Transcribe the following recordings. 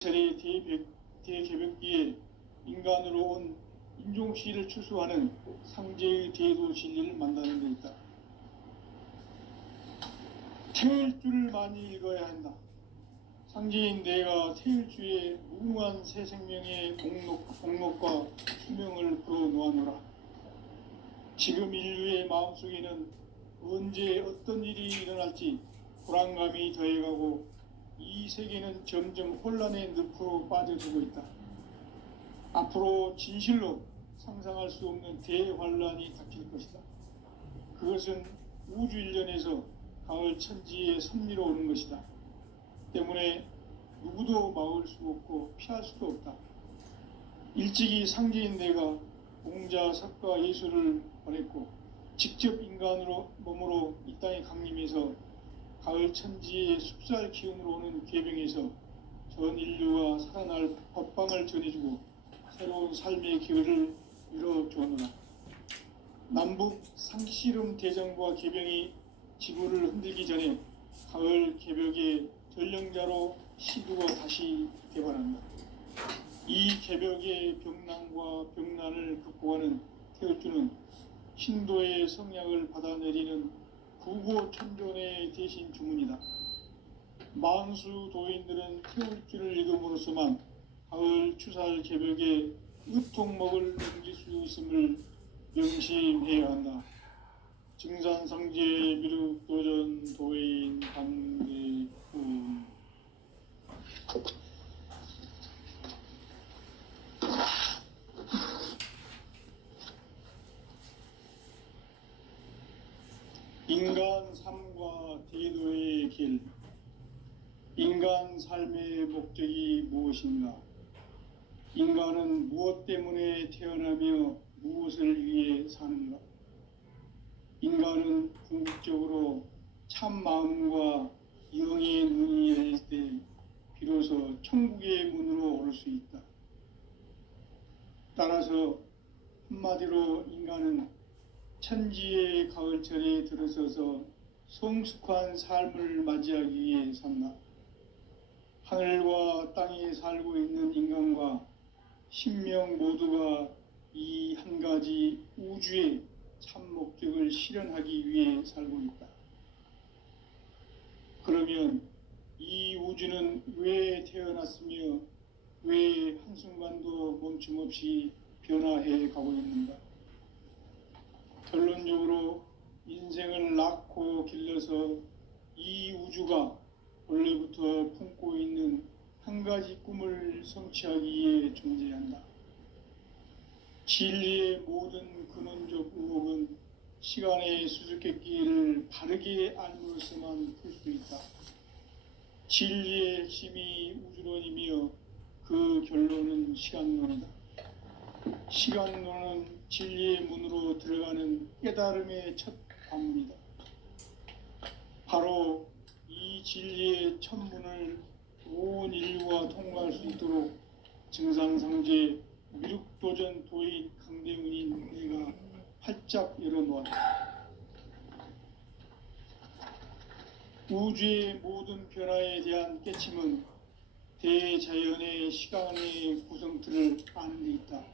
차례 대개벽기에 인간으로 온 인종시를 추수하는 상제의 대도 진리를 만나는 데 있다. 태일주를 많이 읽어야 한다. 상제인 내가 태일주의 무궁한 새 생명의 목록과 수명을 풀어놓아노라. 지금 인류의 마음속에는 언제 어떤 일이 일어날지 불안감이 더해가고 이 세계는 점점 혼란의 늪으로 빠져들고 있다. 앞으로 진실로 상상할 수 없는 대환란이 닥칠 것이다. 그것은 우주 일련에서 가을 천지의 섭리로 오는 것이다. 때문에 누구도 막을 수 없고 피할 수도 없다. 일찍이 상제인 내가 공자, 석가, 예수를 보냈고 직접 인간으로 몸으로 이 땅에 강림해서 가을 천지의 숲살 기운으로 오는 궤병에서 전 인류가 살아날 법방을 전해주고 새로운 삶의 기회를 열어주었노라. 남북 상씨름 대전과 궤병이 지구를 흔들기 전에 가을 개벽의 전령자로 시두가 다시 개발한다. 이 개벽의 병난과 병난을 극복하는 태일주는 신도의 성약을 받아내리는 구고천존의 대신 주문이다. 만수 도인들은 태일주를 읽음으로써만 가을 추살 개벽의 으통목을 넘길 수 있음을 명심해야 한다. 증산상제 미륵도전 도인 강대훈. 인간 삶과 대도의 길. 인간 삶의 목적이 무엇인가? 인간은 무엇 때문에 태어나며 무엇을 위해 사는가? 인간은 궁극적으로 참 마음과 영의 눈이 열릴 때 비로소 천국의 문으로 오를 수 있다. 따라서 한마디로 인간은 천지의 가을철에 들어서서 성숙한 삶을 맞이하기 위해 산다. 하늘과 땅에 살고 있는 인간과 신명 모두가 이 한 가지 우주의 참 목적을 실현하기 위해 살고 있다. 그러면 이 우주는 왜 태어났으며 왜 한순간도 멈춤없이 변화해 가고 있는가? 결론적으로 인생을 낳고 길러서 이 우주가 원래부터 품고 있는 한 가지 꿈을 성취하기 위해 존재한다. 진리의 모든 근원적 의혹은 시간의 수수께끼를 바르게 알므로서만 풀 수 있다. 진리의 핵심이 우주론이며 그 결론은 시간론이다. 시간론은 진리의 문으로 들어가는 깨달음의 첫 관문이다. 바로 이 진리의 첫 문을 온 인류가 통과할 수 있도록 증상상제 미륵도전 도인 강대훈인 내가 활짝 열어놓았다. 우주의 모든 변화에 대한 깨침은 대자연의 시간의 구성틀을 아는 데 있다.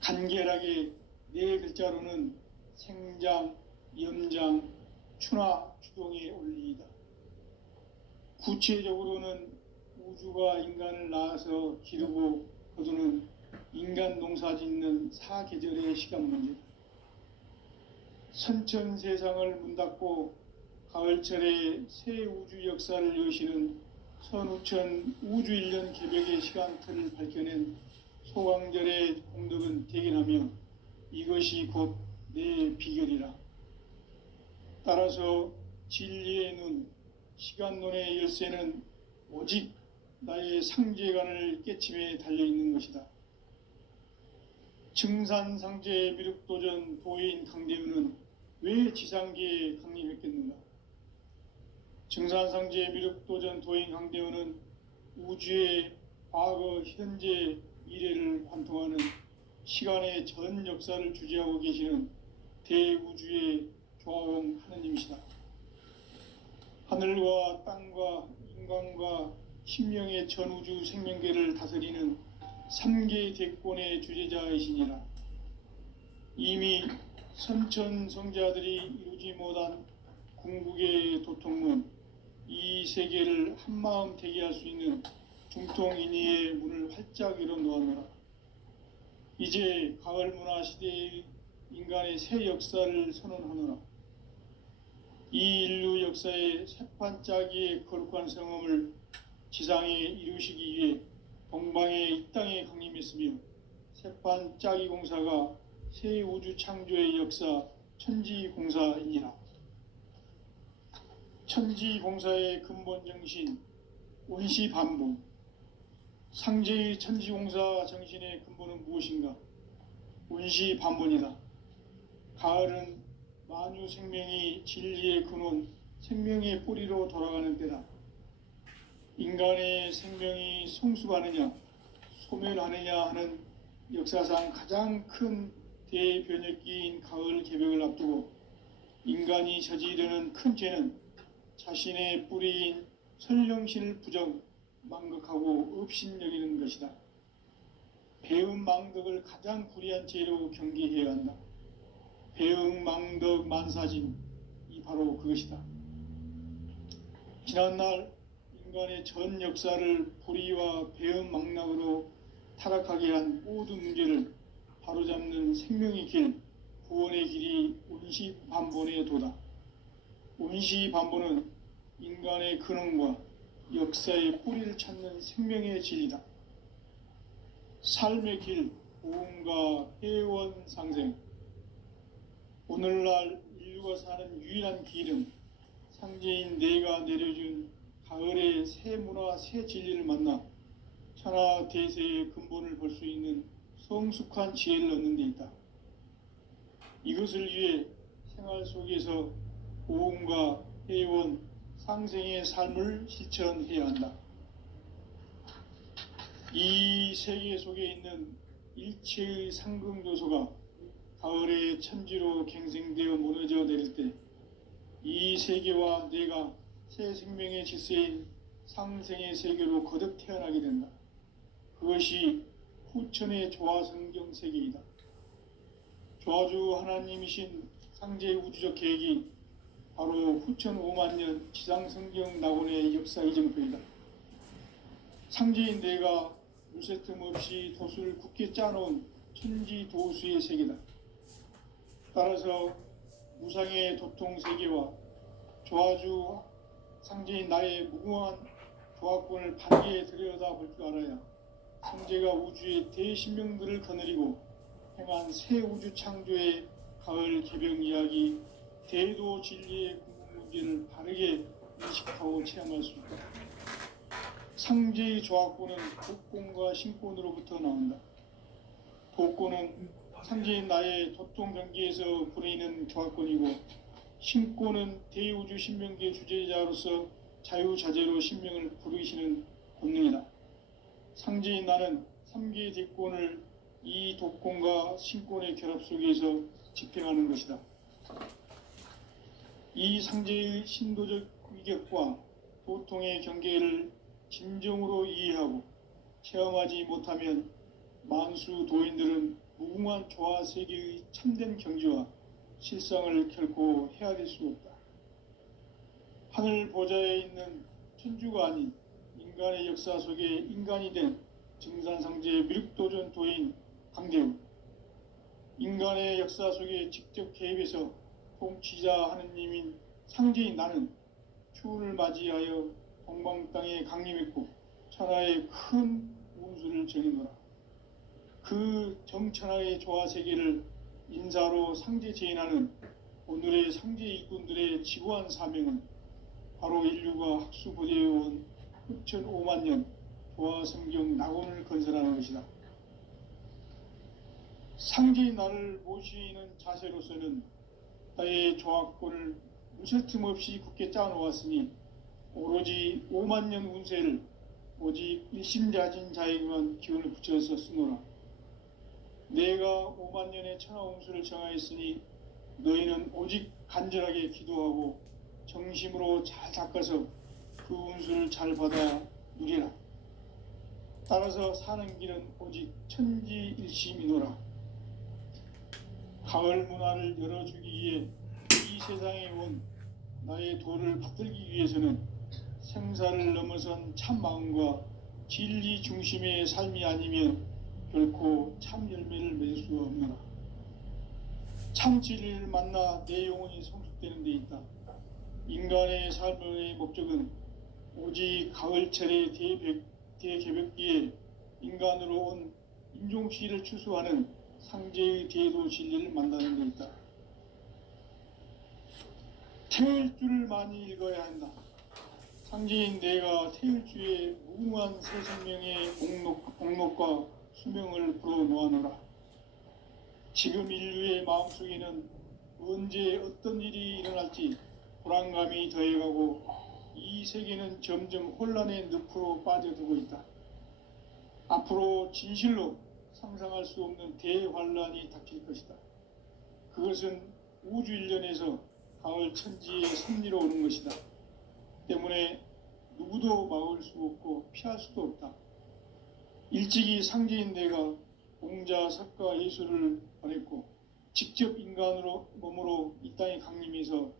간결하게 네 글자로는 생장, 염장, 추나, 추동의 원리이다. 구체적으로는 우주가 인간을 낳아서 기르고 거두는 인간 농사 짓는 사계절의 시간 문제다. 선천 세상을 문 닫고 가을철에 새 우주 역사를 여시는 선우천 우주일년 개벽의 시간틀을 밝혀낸 소강절의 공덕은 대견하며 이것이 곧 내 비결이라. 따라서 진리의 눈, 시간론의 열쇠는 오직 나의 상제관을 깨침에 달려있는 것이다. 증산상제 미륵도전 도인 강대훈은 왜 지상계에 강림했겠는가? 증산상제 미륵도전 도인 강대훈은 우주의 과거, 현재, 미래를 관통하는 시간의 전 역사를 주재하고 계시는 대우주의 조화원 하느님이시다. 하늘과 땅과 인간과 신명의 전우주 생명계를 다스리는 3계 대권의 주제자이시니라. 이미 선천성자들이 이루지 못한 궁극의 도통문, 이 세계를 한마음 되게 할 수 있는 중통인의의 문을 활짝 열어놓았노라. 이제 가을 문화 시대의 인간의 새 역사를 선언하노라. 이 인류 역사의 새판짜기의 거룩한 성험을 지상에 이루시기 위해 동방의 이 땅에 강림했으며, 새판짜기 공사가 새 우주 창조의 역사 천지공사이니라. 천지공사의 근본 정신 원시반복. 상제의 천지공사 정신의 근본은 무엇인가? 원시반복이다. 가을은 만유 생명이 진리의 근원, 생명의 뿌리로 돌아가는 때다. 인간의 생명이 성숙하느냐 소멸하느냐 하는 역사상 가장 큰 대변혁기인 가을 개벽을 앞두고 인간이 저지르는 큰 죄는 자신의 뿌리인 설령신을 부정, 망극하고 업신여기는 것이다. 배음 망덕을 가장 불의한 죄로 경계해야 한다. 배음 망덕 만사진, 이 바로 그것이다. 지난날 인간의 전 역사를 불의와 배음 망락으로 타락하게 한 모든 문제를 바로잡는 생명의 길, 구원의 길이 원시반본의 도다. 원시반본은 인간의 근원과 역사의 뿌리를 찾는 생명의 진리다. 삶의 길, 보험과 회원 상생. 오늘날 인류가 사는 유일한 길은 상제인 내가 내려준 가을의 새 문화, 새 진리를 만나 천하 대세의 근본을 볼 수 있는 성숙한 지혜를 얻는 데 있다. 이것을 위해 생활 속에서 보험과 회원, 상생의 삶을 실천해야 한다. 이 세계 속에 있는 일체의 상극 요소가 가을의 천지로 갱생되어 무너져 내릴 때 이 세계와 내가 새 생명의 질서인 상생의 세계로 거듭 태어나게 된다. 그것이 후천의 조화성경 세계이다. 조화주 하나님이신 상제의 우주적 계획이 바로 후천 5만 년 지상성경 낙원의 역사 이정표이다. 상제인 내가 물새 틈 없이 도수를 굳게 짜놓은 천지 도수의 세계다. 따라서 무상의 도통 세계와 조화주 상제인 나의 무궁한 조화권을 반기에 들여다볼 줄 알아야 상제가 우주의 대신명들을 거느리고 행한 새 우주 창조의 가을 개벽 이야기, 대도 진리의 궁극 문제를 바르게 인식하고 체험할 수 있다. 상제의 조화권은 복권과 신권으로부터 나온다. 복권은 상제인 나의 도통 경계에서 부르이는 조화권이고, 신권은 대우주 신명계 주제자로서 자유자재로 신명을 부르시는 권능이다. 상제인 나는 3개의 대권을 이 독권과 신권의 결합 속에서 집행하는 것이다. 이 상제의 신도적 위격과 도통의 경계를 진정으로 이해하고 체험하지 못하면 만수 도인들은 무궁한 조화 세계의 참된 경지와 실상을 결코 헤아릴 수 없다. 하늘 보좌에 있는 천주가 아닌 인간의 역사 속에 인간이 된 증산상제의 미륵도전 도인 강대우, 인간의 역사 속에 직접 개입해서 통치자 하느님인 상제인 나는 추운을 맞이하여 동방 땅에 강림했고 천하의 큰 운수를 정해노라. 그 정천하의 조화 세계를 인사로 상제 제인하는 오늘의 상제 일꾼들의 지고한 사명은 바로 인류가 학수부대해온 후천 5만 년 조화 성경 낙원을 건설하는 것이다. 상제인 나를 모시는 자세로서는 나의 조화권을 무쇠틈 없이 굳게 짜놓았으니 오로지 5만 년 운세를 오직 일심자진 자에게만 기운을 붙여서 쓰노라. 내가 5만 년의 천하 운수를 정하였으니 너희는 오직 간절하게 기도하고 정심으로 잘 닦아서 그 운수를 잘 받아 누리라. 따라서 사는 길은 오직 천지일심이노라. 가을 문화를 열어주기 위해 이 세상에 온 나의 도를 받들기 위해서는 생사를 넘어선 참 마음과 진리 중심의 삶이 아니면 결코 참 열매를 맺을 수 없노라. 참 진리를 만나 내 영혼이 성숙되는 데 있다. 인간의 삶의 목적은 오직 가을철의 대개벽기에 인간으로 온 인종시를 추수하는 상제의 대도 진리를 만나는 데 있다. 태을 줄을 많이 읽어야 한다. 상제인 내가 태을주의 무궁한 새 생명의 목록과 수명을 불어놓아노라. 지금 인류의 마음속에는 언제 어떤 일이 일어날지 불안감이 더해가고 이 세계는 점점 혼란의 늪으로 빠져들고 있다. 앞으로 진실로 상상할 수 없는 대환란이 닥칠 것이다. 그것은 우주 일련에서 가을 천지의 섭리로 오는 것이다. 때문에 누구도 막을 수 없고 피할 수도 없다. 일찍이 상제인 내가 공자, 석가, 예수를 보냈고 직접 인간으로 몸으로 이 땅에 강림해서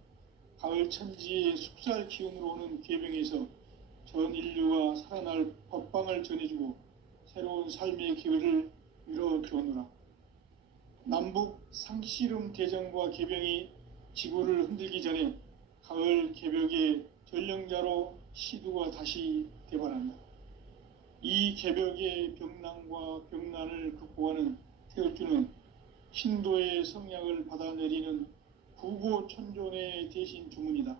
가을 천지의 숙살 기운으로 오는 계병에서 전 인류가 살아날 법방을 전해주고 새로운 삶의 기회를 열어주오노라. 남북 상씨름 대전과 계병이 지구를 흔들기 전에 가을 개벽의 전령자로 시두가 다시 개발한다. 이 개벽의 병난과 병난을 극복하는 태을주는 신도의 성약을 받아내리는 부고천존의 대신 주문이다.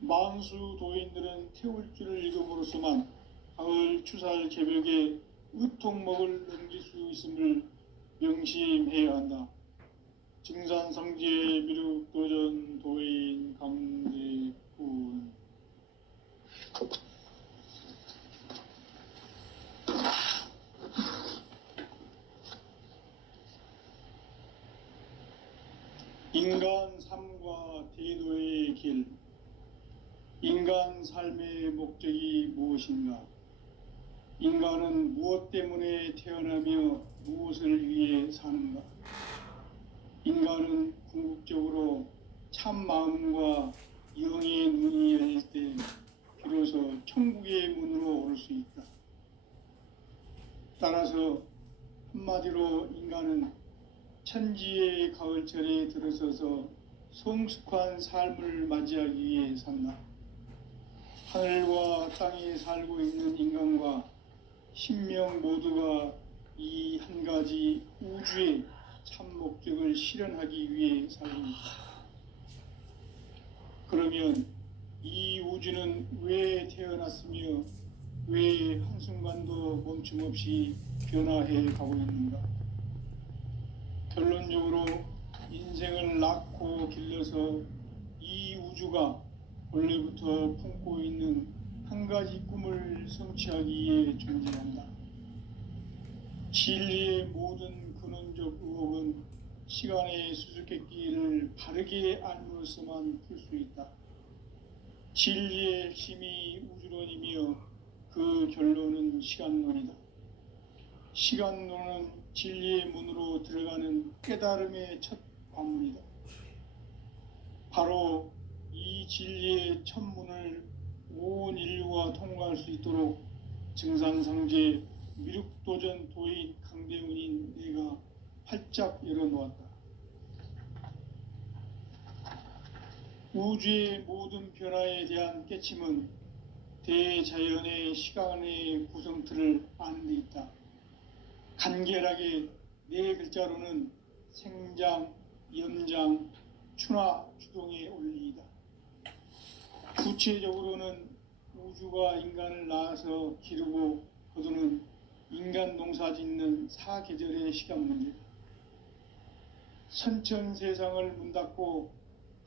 만수 도인들은 태울주를 읽음으로써만 가을 추살 개벽의 의통목을 넘길 수 있음을 명심해야 한다. 증산성제 미륵도전 도인 강대군. 인간 삶과 대도의 길. 인간 삶의 목적이 무엇인가? 인간은 무엇 때문에 태어나며 무엇을 위해 사는가? 인간은 궁극적으로 참 마음과 영의 눈이 열릴 때 비로소 천국의 문으로 오를 수 있다. 따라서 한마디로 인간은 천지의 가을철에 들어서서 성숙한 삶을 맞이하기 위해 산다. 하늘과 땅에 살고 있는 인간과 신명 모두가 이 한 가지 우주의 참 목적을 실현하기 위해 살고 있다. 그러면 이 우주는 왜 태어났으며 왜 한순간도 멈춤없이 변화해 가고 있는가? 결론적으로 인생을 낳고 길러서 이 우주가 원래부터 품고 있는 한 가지 꿈을 성취하기 위해 존재한다. 진리의 모든 근원적 의혹은 시간의 수수께끼를 바르게 알므로서만 풀 수 있다. 진리의 핵심이 우주론이며 그 결론은 시간론이다. 시간론은 진리의 문으로 들어가는 깨달음의 첫 관문이다. 바로 이 진리의 첫 문을 온 인류가 통과할 수 있도록 증산성제 미륵도전 도인 강대훈인 내가 활짝 열어놓았다. 우주의 모든 변화에 대한 깨침은 대자연의 시간의 구성틀을 아는 데 있다. 간결하게 네 글자로는 생장, 염장, 추나, 추동의 원리이다. 구체적으로는 우주가 인간을 낳아서 기르고 거두는 인간 농사 짓는 사계절의 시간 문제. 선천 세상을 문 닫고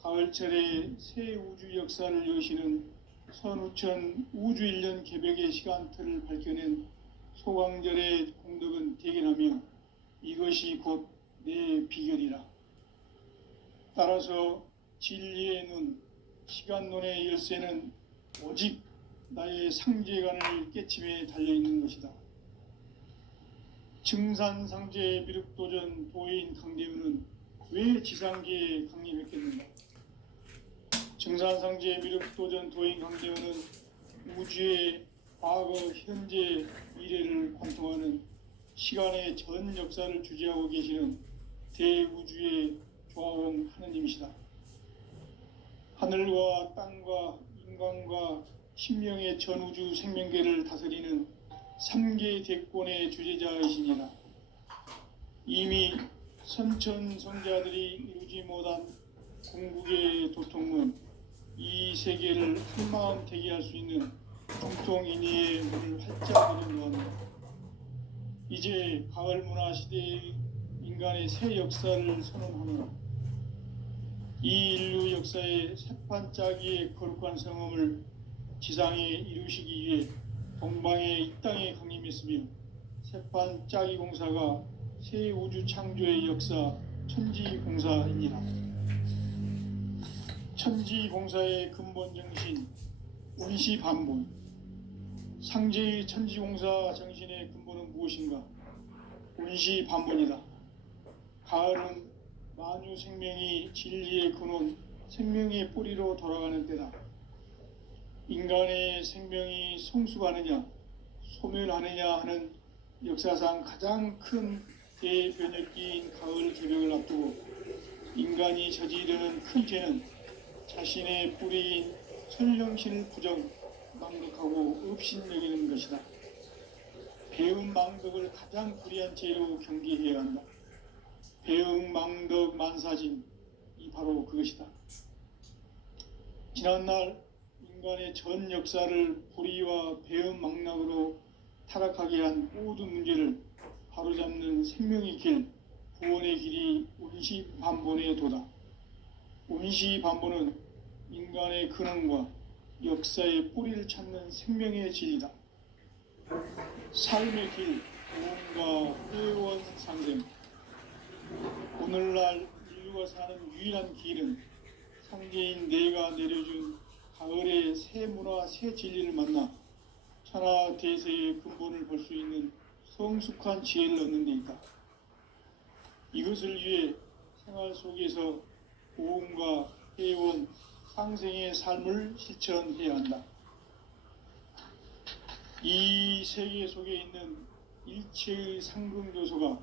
가을철에 새 우주 역사를 여시는 선우천 우주 1년 개벽의 시간틀을 밝혀낸 소강절의 공덕은 대견하며 이것이 곧 내 비결이라. 따라서 진리의 눈, 시간론의 열쇠는 오직 나의 상제관을 깨침에 달려있는 것이다. 증산상제 미륵도전 도인 강대우는 왜 지상계에 강림했겠는가? 증산상제 미륵도전 도인 강대우는 우주의 과거, 현재, 미래를 관통하는 시간의 전 역사를 주재하고 계시는 대우주의 조화원 하느님이시다. 하늘과 땅과 인간과 신명의 전우주 생명계를 다스리는 3계 대권의 주재자이시니라. 이미 선천성자들이 이루지 못한 궁극의 도통문, 이 세계를 한마음 대기할 수 있는 중통인의의 문을 활짝 열어놓았다. 이제 가을 문화 시대의 인간의 새 역사를 선언하노라. 이 인류 역사의 새판짜기의 거룩한 성음을 지상에 이루시기 위해 동방의 이 땅에 강림했으며 새판짜기 공사가 새 우주 창조의 역사 천지공사이니라. 천지공사의 근본 정신 운시반본. 상제의 천지공사 정신의 근본은 무엇인가? 운시반본이다. 가을은 만유 생명이 진리의 근원, 생명의 뿌리로 돌아가는 때다. 인간의 생명이 성숙하느냐, 소멸하느냐 하는 역사상 가장 큰 대변혁기인 가을 개벽을 앞두고 인간이 저지르는 큰 죄는 자신의 뿌리인 선령신을 부정, 망덕하고 업신여기는 것이다. 배음 망덕을 가장 불의한 죄로 경계해야 한다. 배음 망덕 만사진, 이 바로 그것이다. 지난날 인간의 전 역사를 불의와 배음 망락으로 타락하게 한 모든 문제를 바로잡는 생명의 길, 구원의 길이 운시반본의 도다. 운시반본은 인간의 근원과 역사의 뿌리를 찾는 생명의 진리다. 삶의 길, 구원과 회원 상생. 오늘날 인류가 사는 유일한 길은 상제인 내가 내려준 가을의 새 문화, 새 진리를 만나 천하 대세의 근본을 볼 수 있는 성숙한 지혜를 얻는 데 있다. 이것을 위해 생활 속에서 고음과 회원, 상생의 삶을 실천해야 한다. 이 세계 속에 있는 일체의 상금 요소가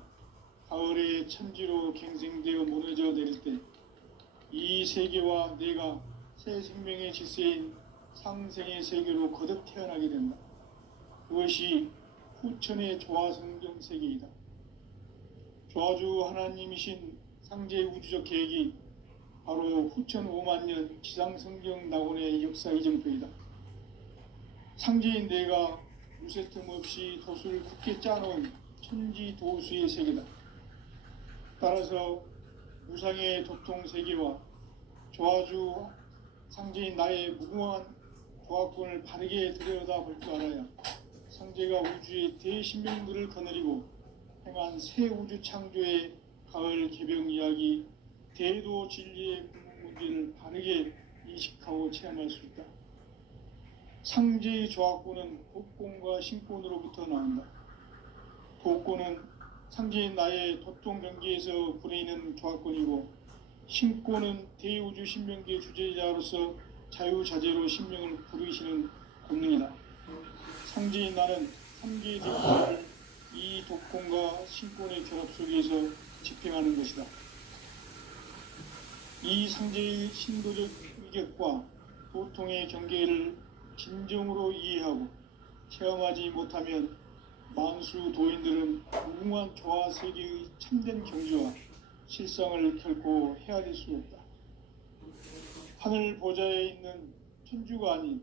가을의 천지로 갱생되어 무너져 내릴 때 이 세계와 내가 새 생명의 질서인 상생의 세계로 거듭 태어나게 된다. 그것이 후천의 조화성경 세계이다. 조화주 하나님이신 상제의 우주적 계획이 바로 후천 5만년 지상성경 낙원의 역사 이정표이다. 상제인 내가 무쇠틈 없이 도수를 굳게 짜놓은 천지도수의 세계다. 따라서 무상의 도통 세계와 조화주 상제인 나의 무궁한 조화권을 바르게 들여다볼 줄 알아야 상제가 우주의 대신명들을 거느리고 행한 새 우주 창조의 가을 개병 이야기, 대도 진리의 근본 문제를 바르게 인식하고 체험할 수 있다. 상제의 조화권은 도권과 신권으로부터 나온다. 도권은 상제인 나의 도통 경계에서 부리는 조화권이고, 신권은 대우주 신명계 주제자로서 자유자재로 신명을 부르시는 권능이다. 상제인 나는 3계의 대권을 이 도권과 신권의 결합 속에서 집행하는 것이다. 이 상제의 신도적 위격과 도통의 경계를 진정으로 이해하고 체험하지 못하면 만수 도인들은 무궁한 조화 세계의 참된 경지와 실상을 결코 헤아릴 수 없다. 하늘 보좌에 있는 천주가 아닌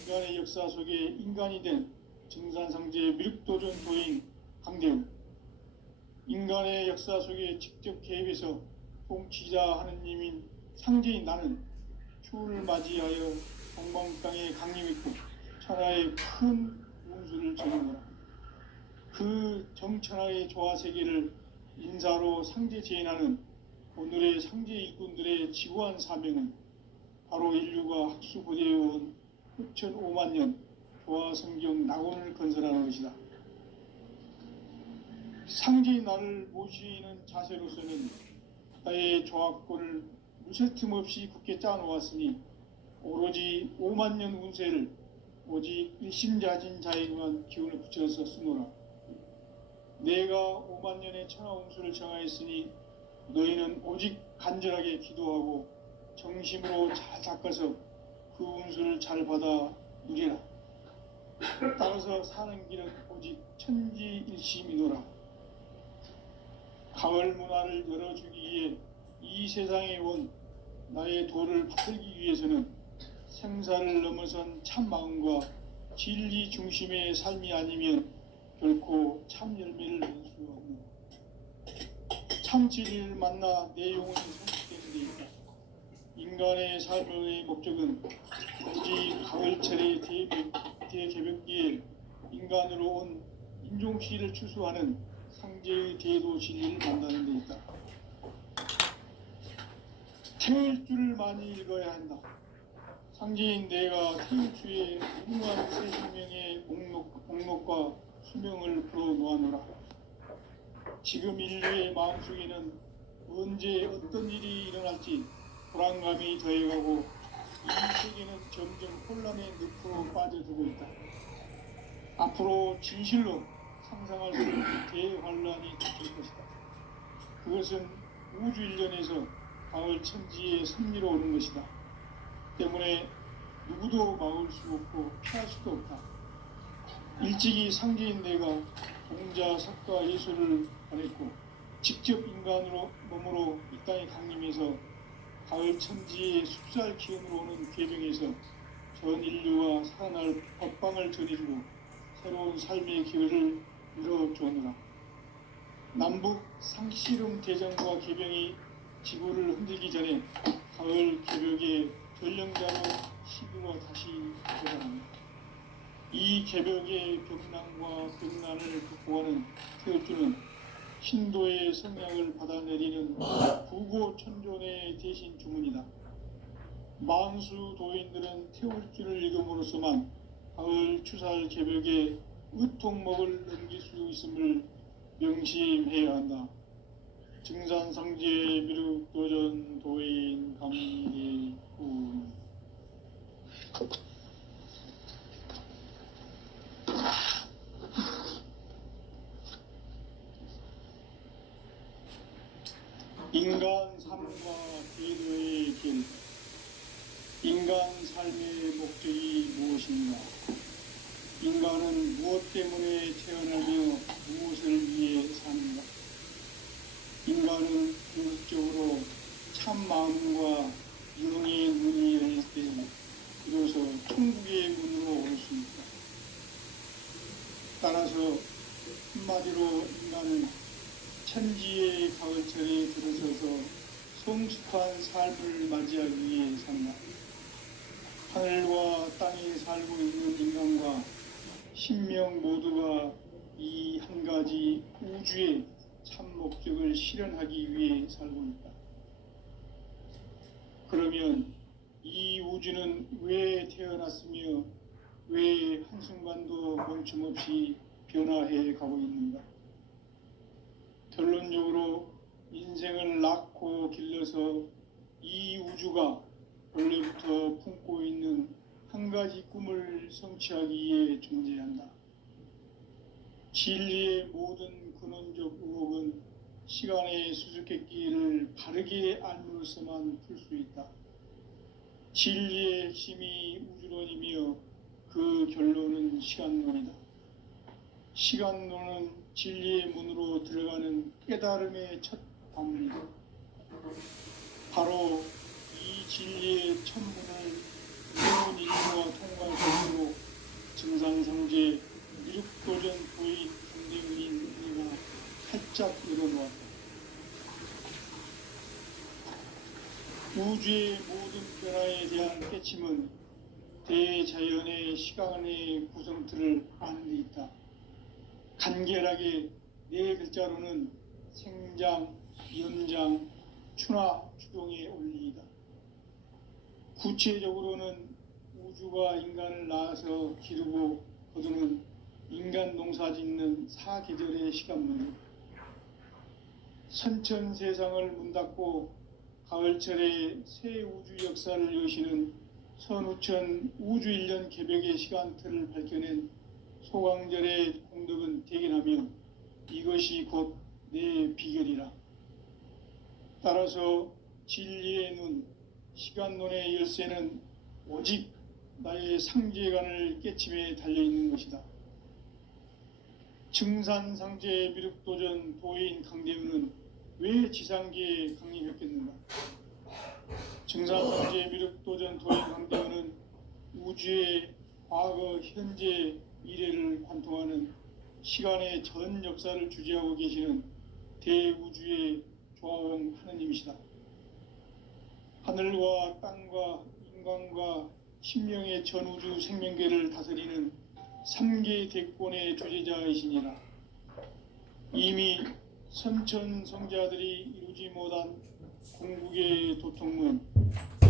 인간의 역사 속에 인간이 된 증산상제 미륵도전 도인 강대우. 인간의 역사 속에 직접 개입해서 통치자 하느님인 상제인 나는 추운을 맞이하여 동방 땅에 강림했고 천하의 큰 운수를 저는 거라. 그 정천하의 조화 세계를 인사로 상제 재인하는 오늘의 상제 일꾼들의 지구한 사명은 바로 인류가 학수고대해온 후천 5만 년 도화성경 낙원을 건설하는 것이다. 상제의 나를 모시는 자세로서는 나의 조합권을 무쇠틈 없이 굳게 짜놓았으니 오로지 5만 년 운세를 오직 일심자진 자에게만 기운을 붙여서 쓰노라. 내가 5만 년의 천하 운수를 정하였으니 너희는 오직 간절하게 기도하고 정심으로 잘 닦아서 그 운수를 잘 받아 누리라. 따라서 사는 길은 오직 천지일심이노라. 가을 문화를 열어주기 위해 이 세상에 온 나의 도를 받들기 위해서는 생사를 넘어선 참 마음과 진리 중심의 삶이 아니면 결코 참 열매를 낼 수 없는 참 진리를 만나 내 영혼이 성숙되는 데 있다. 인간의 삶의 목적은 오직 가을철의 대개벽기에 인간으로 온 인종시를 추수하는 상제의 대도 진리를 만나는 데 있다. 태일주를 많이 읽어야 한다. 상제인 내가 태일주의 무궁한 새 생명의 목록과 수명을 풀어놓아노라. 지금 인류의 마음속에는 언제 어떤 일이 일어날지 불안감이 더해가고 이 세계는 점점 혼란의 늪으로 빠져들고 있다. 앞으로 진실로 상상할 수 없는 대환란이 닥칠 것이다. 그것은 우주 일련에서 가을 천지의 섭리로 오는 것이다. 때문에 누구도 막을 수 없고 피할 수도 없다. 일찍이 상제인 내가 공자, 석가, 예술을 보냈고 직접 인간으로 몸으로 이 땅에 강림해서 가을 천지의 숲살 기운으로 오는 궤병에서 전 인류가 살아날 법방을 전해주고 새로운 삶의 기회를 열어주었노라. 남북 상씨름 대전과 개병이 지구를 흔들기 전에 가을 개벽의 전령자로 시구가 다시 도달합니다. 이 개벽의 벽난과 벽난을 극복하는 태울주는 신도의 성량을 받아내리는 부고천존의 대신 주문이다. 만수 도인들은 태울주를 읽음으로써만 가을 추살 개벽의 의통목을 넘길 수 있음을 명심해야 한다. 증산상제 미륵도전 도인 감리군. 인간 삶과 기도의 길. 인간 삶의 목적이 무엇인가? 인간은 무엇 때문에 태어나며 무엇을 위해 사는가? 인간은 궁극적으로 참 마음과 영의 문이 열릴 때 비로소 천국의 문으로 올 수 있다. 따라서 한마디로 인간은 천지의 가을철에 들어서서 성숙한 삶을 맞이하기 위해 산다. 하늘과 땅에 살고 있는 인간과 신명 모두가 이 한 가지 우주의 참 목적을 실현하기 위해 살고 있다. 그러면 이 우주는 왜 태어났으며 왜 한순간도 멈춤없이 변화해 가고 있는가? 결론적으로 인생을 낳고 길러서 이 우주가 원래부터 품고 있는 한 가지 꿈을 성취하기 위해 존재한다. 진리의 모든 근원적 의혹은 시간의 수수께끼를 바르게 알므로서만 풀 수 있다. 진리의 핵심이 우주론이며 그 결론은 시간론이다. 시간론은 진리의 문으로 들어가는 깨달음의 첫 방문이다. 바로 이 진리의 첫 문을 새로운 인류와 통과할 것으로 증산상제 미륵도전 도인 강대문인 우리가 활짝 열어놓았다. 우주의 모든 변화에 대한 깨침은 대자연의 시간의 구성틀을 아는 데 있다. 간결하게 네 글자로는 생장, 연장, 추나 추동의 원리이다. 구체적으로는 우주가 인간을 낳아서 기르고 거두는 인간 농사 짓는 사계절의 시간문이 선천 세상을 문 닫고 가을철에 새 우주 역사를 여시는 선우천 우주일년 개벽의 시간틀을 밝혀낸 소강절의 공덕은 대견하며 이것이 곧 내 비결이라. 따라서 진리의 눈, 시간론의 열쇠는 오직 나의 상제관을 깨침에 달려있는 것이다. 증산상제 미륵도전 도인 강대우는 왜 지상계에 강림했겠는가? 증산상제 미륵도전 도인 강대우는 우주의 과거, 현재, 미래를 관통하는 시간의 전 역사를 주재하고 계시는 대우주의 조화원 하느님이시다. 하늘과 땅과 인간과 신명의 전우주 생명계를 다스리는 3개 대권의 주재자이시니라. 이미 선천성자들이 이루지 못한 궁극의 도통문,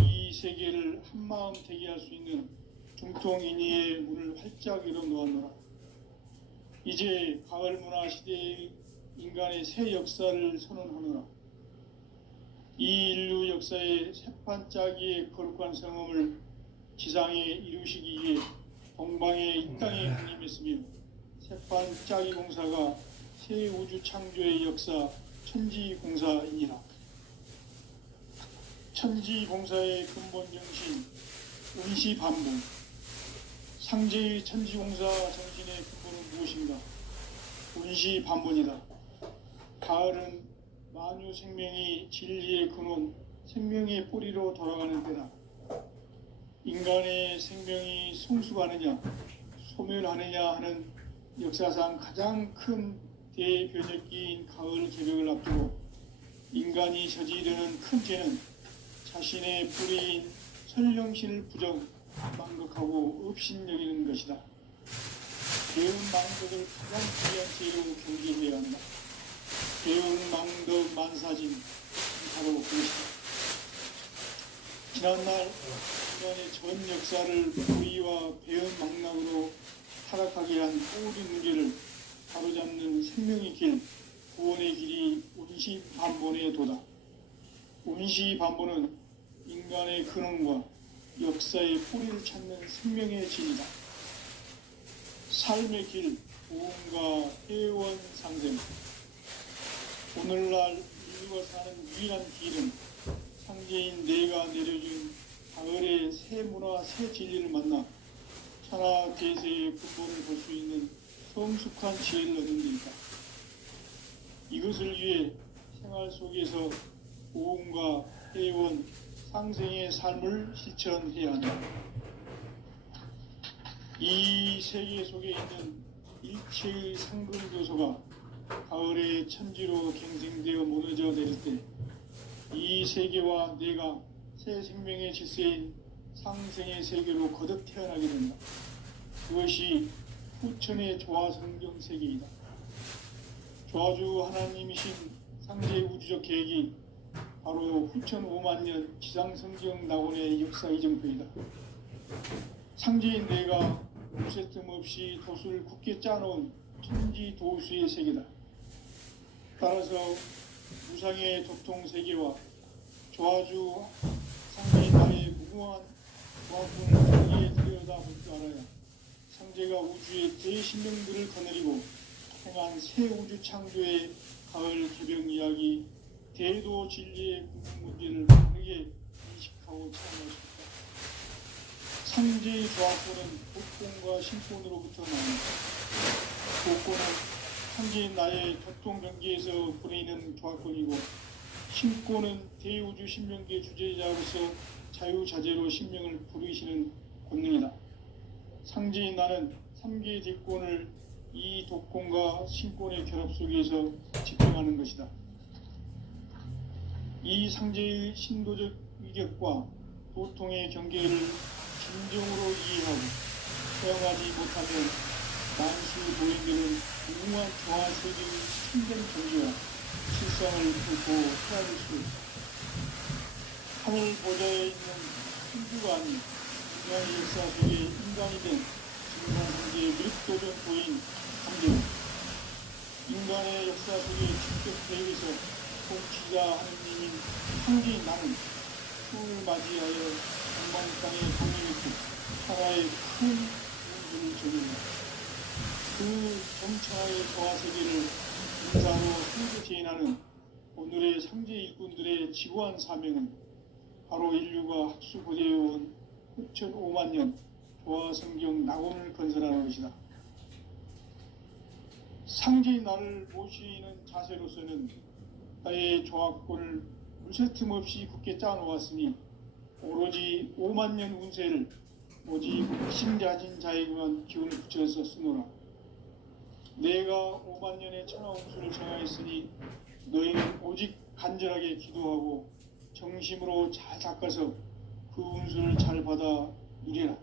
이 세계를 한마음 되게 할 수 있는 중통인의의 문을 활짝 열어놓았노라. 이제 가을 문화 시대의 인간의 새 역사를 선언하노라. 이 인류 역사의 새판짜기의 거룩한 성험을 지상에 이루시기 위해 동방의 이 땅에 강림했으며 새판짜기 공사가 새 우주 창조의 역사 천지공사이니라. 천지공사의 근본 정신 은시반본. 상제의 천지공사 정신의 근본은 무엇인가? 은시반본이다. 가을은 만유 생명이 진리의 근원, 생명의 뿌리로 돌아가는 때다. 인간의 생명이 성숙하느냐, 소멸하느냐 하는 역사상 가장 큰 대변혁기인 가을 개벽을 앞두고 인간이 저지르는 큰 죄는 자신의 뿌리인 설령신을 부정, 망극하고 업신여기는 것이다. 배운 망덕을 가장 중요한 죄로 경계해야 한다. 배운 망덕 만사진, 바로 그것이다. 지난날 인간의 전 역사를 고의와 배은 망락으로 타락하게 한 모든 문제를 바로잡는 생명의 길, 구원의 길이 운시반본의 도다. 운시반본은 인간의 근원과 역사의 뿌리를 찾는 생명의 진이다. 삶의 길, 구원과 회원 상생. 오늘날 인류가 사는 유일한 길은 상제인 내가 내려준 가을의 새 문화, 새 진리를 만나 천하 대세의 근본을 볼 수 있는 성숙한 지혜를 얻는 데이다. 이것을 위해 생활 속에서 보험과 회원, 상생의 삶을 실천해야 한다. 이 세계 속에 있는 일체의 상근교소가 가을의 천지로 갱생되어 무너져 내릴 때 이 세계와 내가 새 생명의 질서인 상생의 세계로 거듭 태어나게 된다. 그것이 후천의 조화성경 세계이다. 조화주 하나님이신 상제 우주적 계획이 바로 후천 5만년 지상성경 낙원의 역사 이정표이다. 상제인 내가 무쇠뜸 없이 도수를 굳게 짜놓은 천지도수의 세계다. 따라서 무상의 도통세계와 조화주 상제인 나의 무궁한 조화권을 크게 들여다볼 줄 알아야 상제가 우주의 대신령들을 거느리고 행한 새 우주 창조의 가을 개벽 이야기 대도 진리의 궁극 문제를 바르게 인식하고 체험할 수 있다. 상제의 조화권은 도통과 신권으로부터 나온다. 도권은 상제인 나의 도통 경계에서 보내는 조화권이고 신권은 대우주 신명계 주제자로서 자유자재로 신명을 부르시는 권능이다. 상제인 나는 3개의 대권을 이 도권과 신권의 결합 속에서 집중하는 것이다. 이 상제의 신도적 위격과 도통의 경계를 진정으로 이해하고 수용하지 못하면 만수 도인들은 무궁한 조화세계의 참된 경계와 실상을 결코 헤아릴 수 있다. 하늘 보좌에 있는 천주가 아닌 지난 역사 속에 인간이 된 중간상계의 밀도전 도인 상계는 인간의 역사 속에 직접 대입해서 통치자 하느님인 상계인 나는 수을 맞이하여 동방 땅에 강림했고 하나의 큰 운수를 전했다. 그 정천하의 저하세계를 인사로 상계 재인하는 오늘의 상계 일꾼들의 지구한 사명은 바로 인류가 학수고대해온 6,500만 년 조화성경 낙원을 건설하는 것이다. 상계의 나를 모시는 자세로서는 나의 조합권을 물새틈 없이 굳게 짜놓았으니 오로지 5만 년 운세를 오직 신자진 자에게만 기운을 붙여서 쓰노라. 내가 5만 년의 천하 운수를 정하였으니 너희는 오직 간절하게 기도하고 정심으로 잘 닦아서 그 운수를 잘 받아 누리라.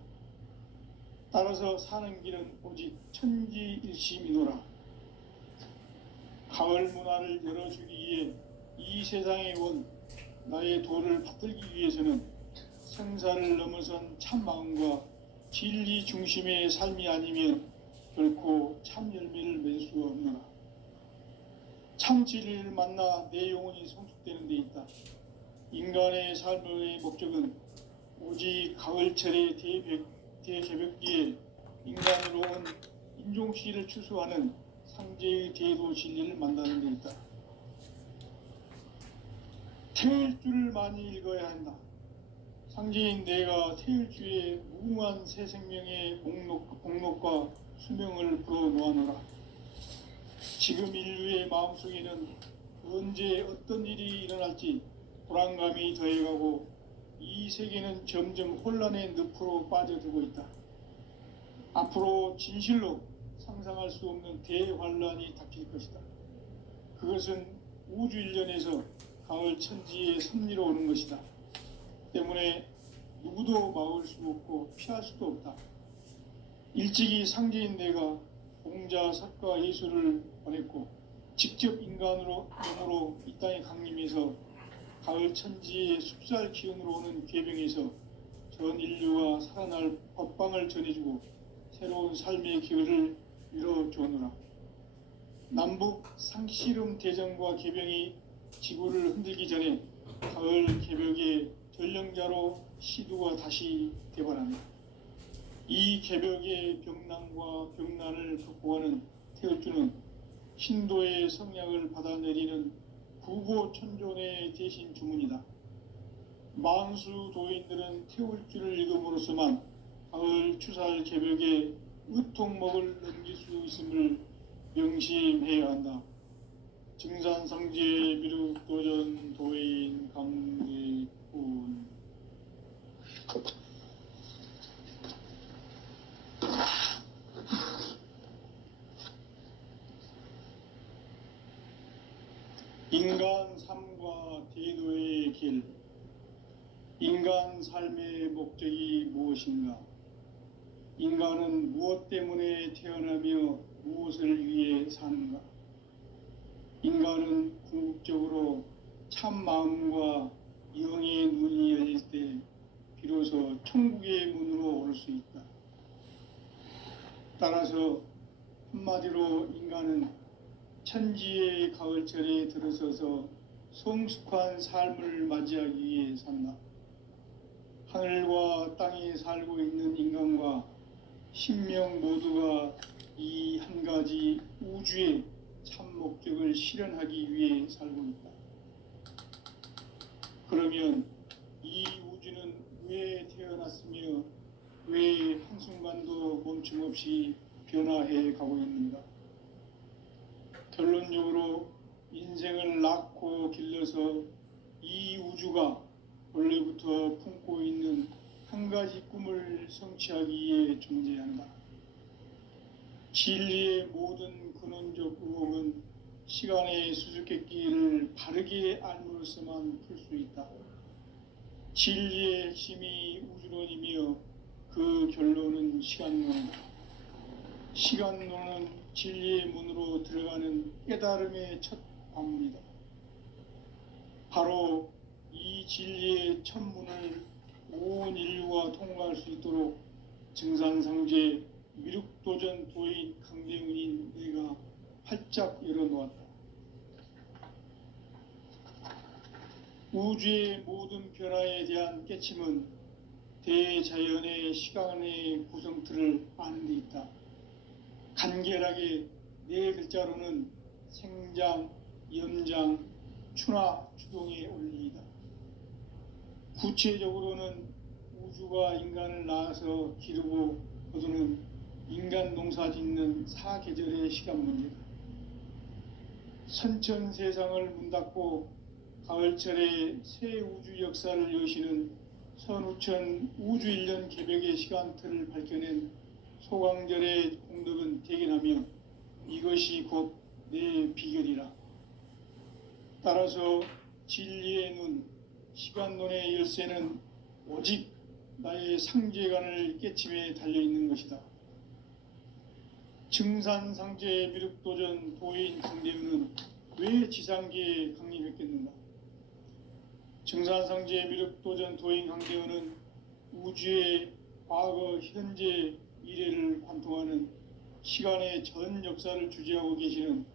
따라서 사는 길은 오직 천지일심이노라. 가을 문화를 열어주기 위해 이 세상에 온 나의 도를 받들기 위해서는 생사를 넘어선 참 마음과 진리 중심의 삶이 아니면 결코 참 열매를 맺을 수 없노라. 참 진리를 만나 내 영혼이 성숙되는 데 있다. 인간의 삶의 목적은 오직 가을철의 대개벽기에 인간으로 온 인종시를 추수하는 상제의 대도 진리를 만나는 데 있다. 태일주를 많이 읽어야 한다. 상제인 내가 태일주의 무궁한 새 생명의 목록과 수명을 불어놓아노라. 지금 인류의 마음속에는 언제 어떤 일이 일어날지 불안감이 더해가고 이 세계는 점점 혼란의 늪으로 빠져들고 있다. 앞으로 진실로 상상할 수 없는 대환란이 닥칠 것이다. 그것은 우주 일련에서 가을 천지의 섭리로 오는 것이다. 때문에 누구도 막을 수 없고 피할 수도 없다. 일찍이 상제인 내가 공자, 석가, 예수를 보냈고 직접 인간으로 몸으로 이 땅에 강림해서 가을 천지의 숲살 기운으로 오는 괴병에서 전 인류가 살아날 법방을 전해주고 새로운 삶의 기회를 이뤄주노라. 남북 상씨름 대전과 개병이 지구를 흔들기 전에 가을 개벽의 전령자로 시두가 다시 되어난다. 이 개벽의 병난과 병난을 극복하는 태울주는 신도의 성약을 받아내리는 구고천존의 대신 주문이다. 만수 도인들은 태울주를 읽음으로써만 가을 추살 개벽의 의통목을 넘길 수 있음을 명심해야 한다. 증산상제 미륵도전 도인 강대훈. 인간 삶과 대도의 길. 인간 삶의 목적이 무엇인가? 인간은 무엇 때문에 태어나며 무엇을 위해 사는가? 인간은 궁극적으로 참 마음과 영의 눈이 열릴 때 비로소 천국의 문으로 올 수 있다. 따라서 한마디로 인간은 천지의 가을철에 들어서서 성숙한 삶을 맞이하기 위해 산다. 하늘과 땅에 살고 있는 인간과 신명 모두가 이 한 가지 우주의 참 목적을 실현하기 위해 살고 있다. 그러면 이 우주는 왜 태어났으며 왜 한순간도 멈춤없이 변화해 가고 있는가? 결론적으로 인생을 낳고 길러서 이 우주가 원래부터 품고 있는 한 가지 꿈을 성취하기 위해 존재한다. 진리의 모든 근원적 의혹은 시간의 수수께끼를 바르게 알므로써만 풀 수 있다. 진리의 핵심이 우주론이며 그 결론은 시간론이다. 시간론은 진리의 문으로 들어가는 깨달음의 첫 관문이다. 바로 이 진리의 첫 문을 온 인류가 통과할 수 있도록 증산상제 미륵도전 도인 강대훈인 내가 활짝 열어놓았다. 우주의 모든 변화에 대한 깨침은 대자연의 시간의 구성틀을 아는 데 있다. 간결하게 네 글자로는 생장, 염장, 추나 추동의 원리이다. 구체적으로는 우주가 인간을 낳아서 기르고 거두는 인간 농사 짓는 사계절의 시간 문제다. 선천 세상을 문 닫고 가을철에 새 우주 역사를 여시는 선우천 우주 1년 개벽의 시간틀을 밝혀낸 소강절의 공덕은 대견하며 이것이 곧 내 비결이라. 따라서 진리의 눈, 시간론의 열쇠는 오직 나의 상제관을 깨침에 달려있는 것이다. 증산상제 미륵도전 도인 강대훈은 왜 지상계에 강림했겠는가? 증산상제 미륵도전 도인 강대훈은 우주의 과거, 현재, 미래를 관통하는 시간의 전 역사를 주재하고 계시는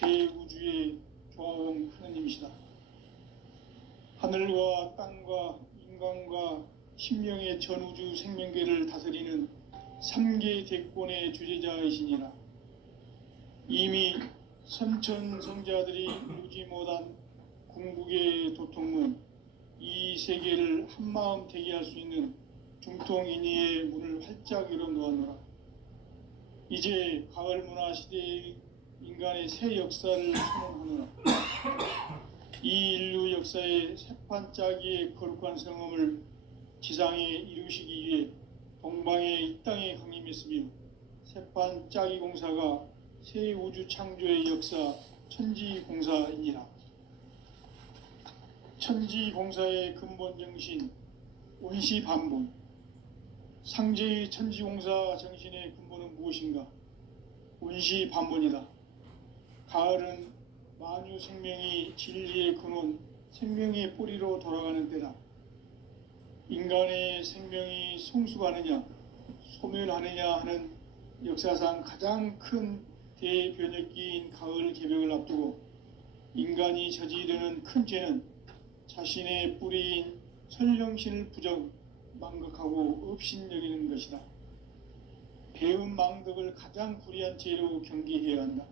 대우주의 조화원 하느님이시다. 하늘과 땅과 인간과 신명의 전우주 생명계를 다스리는 3계 대권의 주재자이시니라. 이미 선천성자들이 이루지 못한 궁극의 도통문, 이 세계를 한마음 대기할 수 있는 중통인의의 문을 활짝 열어놓았노라. 이제 가을 문화 시대의 인간의 새 역사를 선언하노라. 이 인류 역사의 새판짜기의 거룩한 성험을 지상에 이루시기 위해 동방의 이 땅에 강림했으며 새판짜기 공사가 새 우주 창조의 역사 천지공사이니라. 천지공사의 근본 정신 온시반본. 상제의 천지공사 정신의 근본은 무엇인가? 온시반본이다. 가을은 만유 생명이 진리의 근원, 생명의 뿌리로 돌아가는 때다. 인간의 생명이 성숙하느냐, 소멸하느냐 하는 역사상 가장 큰 대변혁기인 가을 개벽을 앞두고 인간이 저지르는 큰 죄는 자신의 뿌리인 설령신을 부정, 망각하고 업신여기는 것이다. 배음 망덕을 가장 불의한 죄로 경계해야 한다.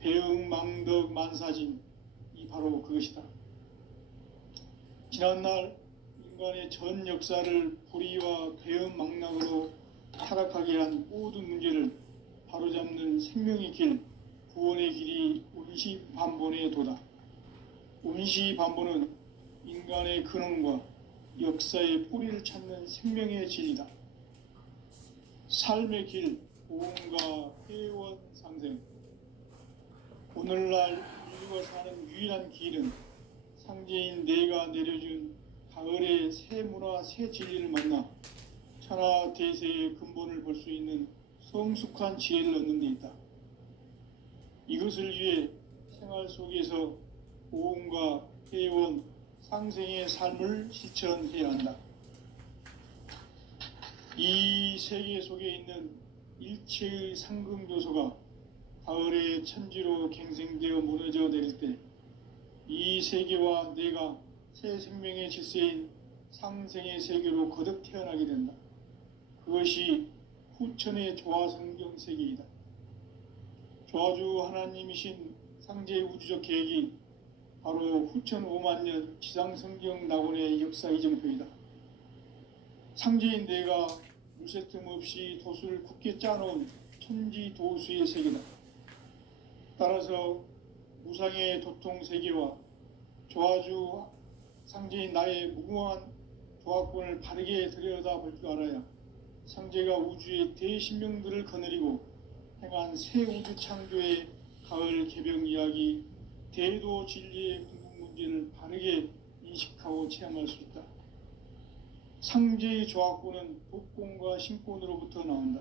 배음 망덕 만사진, 이 바로 그것이다. 지난날 인간의 전 역사를 불의와 배음 망락으로 타락하게 한 모든 문제를 바로잡는 생명의 길, 구원의 길이 온시반본의 도다. 온시반본은 인간의 근원과 역사의 뿌리를 찾는 생명의 진리다. 삶의 길, 보험과 회원 상생. 오늘날 인류가 사는 유일한 길은 상제인 내가 내려준 가을의 새 문화, 새 진리를 만나 천하 대세의 근본을 볼 수 있는 성숙한 지혜를 얻는 데 있다. 이것을 위해 생활 속에서 보험과 회원, 상생의 삶을 실천해야 한다. 이 세계 속에 있는 일체의 상금 요소가 가을의 천지로 갱생되어 무너져 내릴 때 이 세계와 내가 새 생명의 질서인 상생의 세계로 거듭 태어나게 된다. 그것이 후천의 조화성경 세계이다. 조화주 하나님이신 상제의 우주적 계획이 바로 후천 5만 년 지상성경 낙원의 역사 이정표이다. 상제인 내가 물새 틈 없이 도수를 굳게 짜놓은 천지도수의 세계다. 따라서 무상의 도통 세계와 조화주 상제인 나의 무궁한 조화권을 바르게 들여다볼 줄 알아야 상제가 우주의 대신명들을 거느리고 행한 새 우주 창조의 가을 개벽 이야기, 대도 진리의 궁극 문제를 바르게 인식하고 체험할 수 있다. 상제의 조화권은 독권과 신권으로부터 나온다.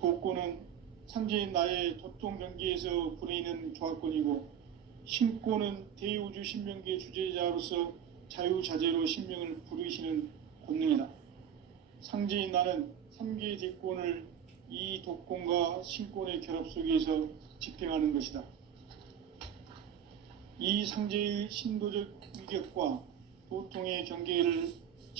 독권은 상제인 나의 도통 경계에서 불이는 조화권이고, 신권은 대우주 신명계 주제자로서 자유자재로 신명을 부르시는 권능이다. 상제인 나는 3개의 대권을 이 독권과 신권의 결합 속에서 집행하는 것이다. 이 상제의 신도적 위격과 도통의 경계를